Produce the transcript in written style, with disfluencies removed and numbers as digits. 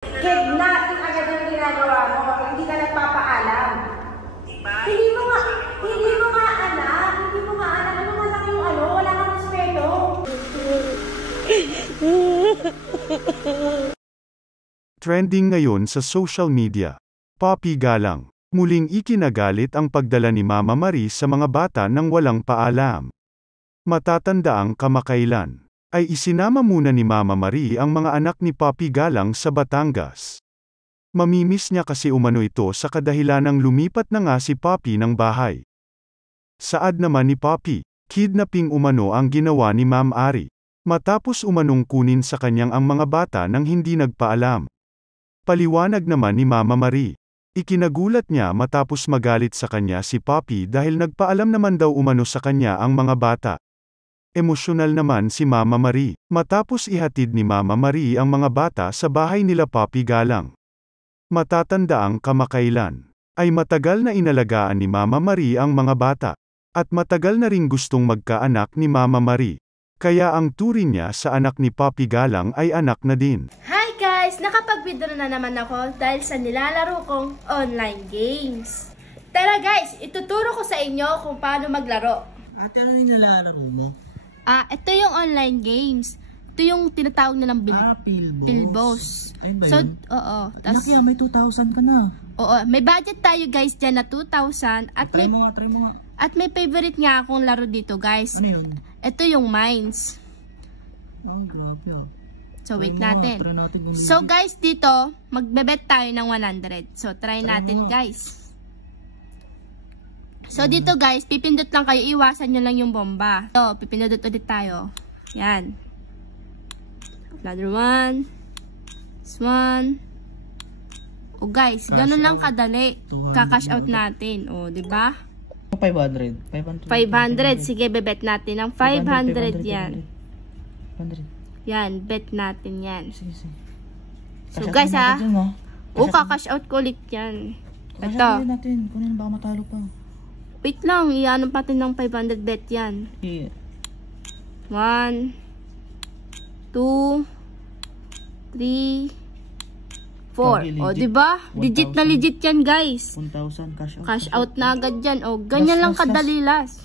Kidnapping agad ang ginagawa mo kapag hindi ka nagpapaalam. Hindi mo nga anak. Ano manak yung ano? Wala kang respeto. Trending ngayon sa social media. Poppy Galang. Muling ikinagalit ang pagdala ni Mama Marie sa mga bata nang walang paalam. Matatandaang kamakailan ay isinama muna ni Mama Marie ang mga anak ni Poppy Galang sa Batangas. Mamimiss niya kasi umano ito sa kadahilanang lumipat na nga si Poppy ng bahay. Saad naman ni Poppy, kidnapping umano ang ginawa ni Ma'am Ari, matapos umanong kunin sa kanyang ang mga bata nang hindi nagpaalam. Paliwanag naman ni Mama Marie, ikinagulat niya matapos magalit sa kanya si Poppy dahil nagpaalam naman daw umano sa kanya ang mga bata. Emosyonal naman si Mama Marie, matapos ihatid ni Mama Marie ang mga bata sa bahay nila Poppy Galang. Matatandaang kamakailan ay matagal na inalagaan ni Mama Marie ang mga bata, at matagal na ring gustong magkaanak ni Mama Marie, kaya ang turing niya sa anak ni Poppy Galang ay anak na din. Hi guys! Nakapag-withdraw na naman ako dahil sa nilalaro kong online games. Tara guys, ituturo ko sa inyo kung paano maglaro. Ate, ano yung nilalaro mo? Ito yung online games. Ito yung tinatawag na ng Pilbos. Ayun ba yun? So, oo. Laki, may 2,000 ka na. Oo, may budget tayo guys dyan na 2,000. At Try mo nga. At may favorite nga akong laro dito guys. Ano yun? Ito yung Mines. Oh, grabe oh. So, wait Try natin. natin So, guys, dito, magbebet tayo ng 100. So, try natin, guys. So, dito, guys, pipindot lang kayo. Iwasan nyo lang yung bomba. So, pipindot ulit tayo. Yan. Another one. This one. O, guys, ganun lang kadali. Kakash out natin. O, diba? 500. 500. Sige, bebet natin ng 500 yan. 500. Yan, bet natin yan. Sige. So guys kakash out ko ulit yan. Ito. Natin. Kunin baka matalo pa. Wait lang, iano natin ng 500 bet yan. Yeah. 1, 2, 3, 4. O, diba? Legit na legit yan, guys. 1,000 cash out. Cash out na agad yan. O, ganyan lang kadali last.